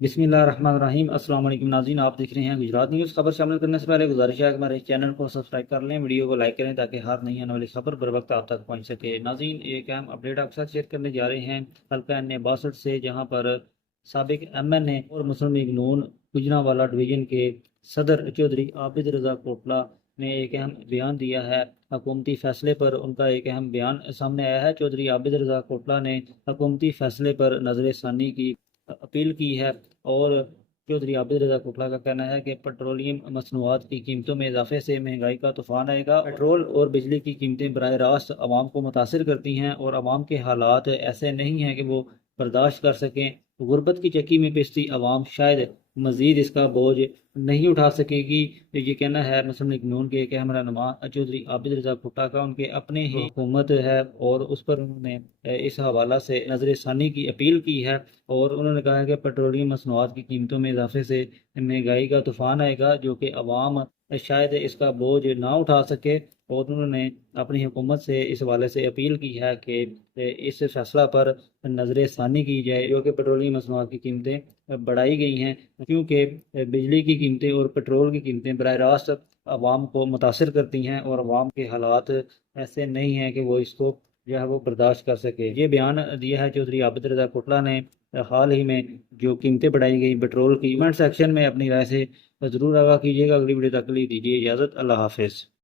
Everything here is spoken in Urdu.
بسم اللہ الرحمن الرحیم۔ السلام علیکم ناظرین، آپ دیکھ رہے ہیں گجرات نیوز۔ خبر شامل کرنے سے پہلے گزارش ہے کہ ہمارے چینل کو سبسکرائب کر لیں، ویڈیو کو لائک کریں تاکہ ہر نئی آنے والی خبر بر وقت آپ تک پہنچ سکے۔ ناظرین، ایک اہم اپڈیٹ آپ کے ساتھ شیئر کرنے جا رہے ہیں حلقہ N62 سے، جہاں پر سابق MN اے اور مسلم لیگ نون گوجرانوالہ ڈویژن کے صدر چودھری عابد رضا کوٹلہ نے ایک اہم بیان دیا ہے۔ حکومتی فیصلے پر ان کا ایک اہم بیان سامنے آیا ہے۔ چودھری عابد رضا کوٹلہ نے حکومتی فیصلے پر نظر ثانی کی اپیل کی ہے، اور چودھری عابد رضا کوٹلہ کا کہنا ہے کہ پیٹرولیم مصنوعات کی قیمتوں میں اضافے سے مہنگائی کا طوفان آئے گا۔ پیٹرول اور بجلی کی قیمتیں براہ راست عوام کو متاثر کرتی ہیں، اور عوام کے حالات ایسے نہیں ہیں کہ وہ برداشت کر سکیں۔ غربت کی چکی میں پستی عوام شاید مزید اس کا بوجھ نہیں اٹھا سکے گی، یہ کہنا ہے مسلم لیگ نون کے ایک اہم رہنما چودھری عابد رضا کوٹلہ کا۔ ان کے اپنے ہی حکومت ہے اور اس پر انہوں نے اس حوالہ سے نظر ثانی کی اپیل کی ہے، اور انہوں نے کہا ہے کہ پیٹرولیم مصنوعات کی قیمتوں میں اضافے سے مہنگائی کا طوفان آئے گا، جو کہ عوام شاید اس کا بوجھ نہ اٹھا سکے۔ اور انہوں نے اپنی حکومت سے اس حوالے سے اپیل کی ہے کہ اس فیصلہ پر نظر ثانی کی جائے، جو کہ پیٹرولیم مصنوعات کی قیمتیں بڑھائی گئی ہیں، کیونکہ بجلی کی قیمتیں اور پیٹرول کی قیمتیں براہ راست عوام کو متاثر کرتی ہیں، اور عوام کے حالات ایسے نہیں ہیں کہ وہ اس کو جو ہے وہ برداشت کر سکے۔ یہ بیان دیا ہے چودھری عابد رضا کوٹلہ نے حال ہی میں جو قیمتیں بڑھائی گئی پیٹرول کی۔ کمنٹ سیکشن میں اپنی رائے سے ضرور آگاہ کیجیے گا۔ اگلی ویڈیو تک کے لیے دیجیے اجازت۔ اللہ حافظ۔